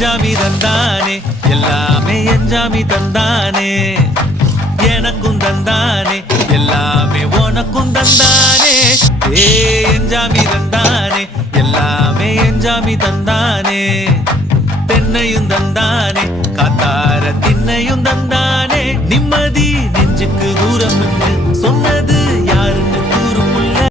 எஞ்சாமி தந்தானே எல்லாமே எஞ்சாமி தந்தானே எனக்கும் தந்தானே எல்லாமே உனக்கும் தந்தானே ஏ எஞ்சாமி தந்தானே எல்லாமே எஞ்சாமி தந்தானே தென்னையும் தந்தானே காத்தார திண்ணையும் தந்தானே நிம்மதி நெஞ்சுக்கு தூரம்